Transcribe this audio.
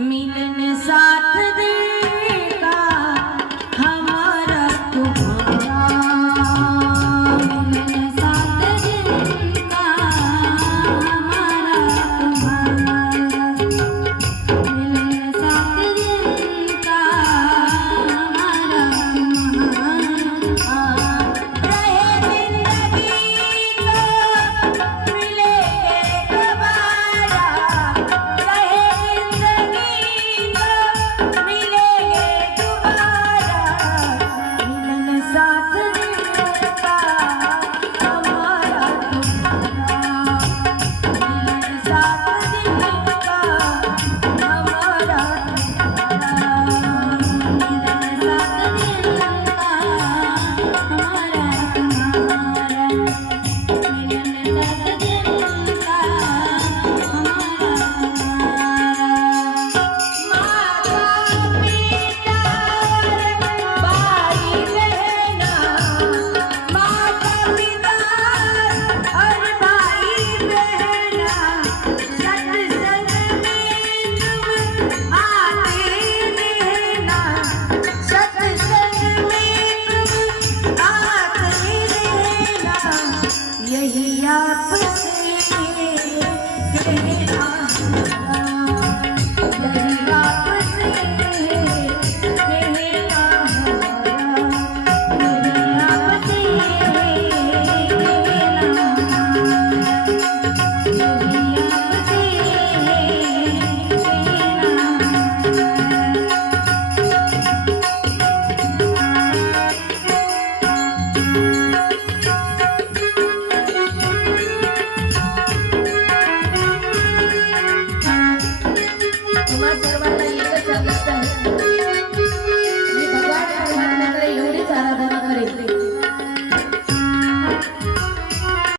मिलन साथ देगा हमारा तुम्हारा, मिलन साथ देगा हमारा तुम्हारा, मिलन साथ देगा हमारा तुम्हारा। रहे जिंदगी तो मिलेंगे दोबारा, रहे जिंदगी तो मिलेंगे दोबारा, मिलन साथ देगा हमारा तुम्हारा, मिलन साथ देगा हमारा यही आपसे कहना होगा, यही आपसे कहना होगा, यही आपसे कहना होगा, यही आपसे तुम्हा सर्वांना एकच अपेक्षा आहे